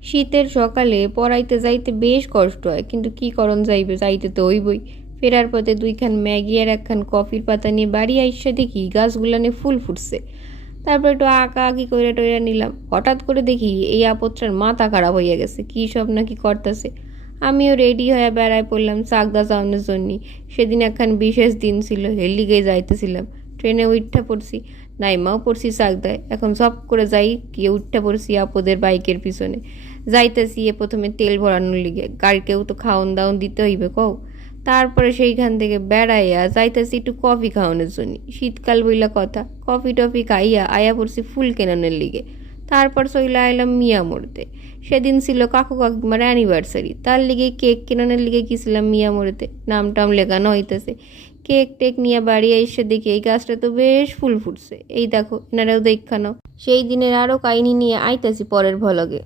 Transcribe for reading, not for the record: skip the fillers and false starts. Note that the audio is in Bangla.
শীতের সকালে পড়াইতে যাইতে বেশ কষ্ট হয়, কিন্তু কি করণ যাইবে, যাইতে তো হইবই। ফেরার পথে 2 খান ম্যাগি আর 1 খান কফির পাতা নিয়ে বাড়ি আইসা দেখি গাছগুলানে ফুল ফুটছে। তারপর একটু আঁকা আঁকি কইরা টইরা নিলাম। হঠাৎ করে দেখি এই আপদটার মাথা খারাপ হইয়া গেছে, কি সব নাকি করতেছে। আমিও রেডি হয়ে বেড়ায় পড়লাম চাকদা যাওয়ানোর জন্য। সেদিন 1 খান বিশেষ দিন ছিল, হেলিগে যাইতেছিলাম। ট্রেনে উঠা পড়ছি, নাইমাও পড়ছি চাকদায়। এখন সব করে যাই গিয়ে উঠা পড়ছি আপদের বাইকের পিছনে। যাইতেছি প্রথমে তেল ভরানোর লিগে, গাড়িকেও তো খাওন দাওন দিতে হইবে কও। তারপরে সেইখান থেকে বেড়াইয়া যাইতেছি একটু কফি খাওয়ানোর জন্য। শীতকাল বইলা কথা, কফি টফি খাইয়া আয়া পড়ছি ফুল কেনানোর লিগে। তারপর চইলা আইলাম মিয়া মোড়তে। সেদিন ছিল কাকু কাকিমার অ্যানিভার্সারি, তার লিগে কেক কেনানোর লিগে গেছিলাম মিয়া মোড়তে। নাম টাম লেখানো হইতেছে। কেক টেক নিয়ে বাড়ি এসে দেখি এই গাছটা তো বেশ ফুল ফুটছে। এই দেখো, এনারাও দেখা নাও। সেই দিনের আরও কাহিনী নিয়ে আইতাছি পরের ভ্লগে।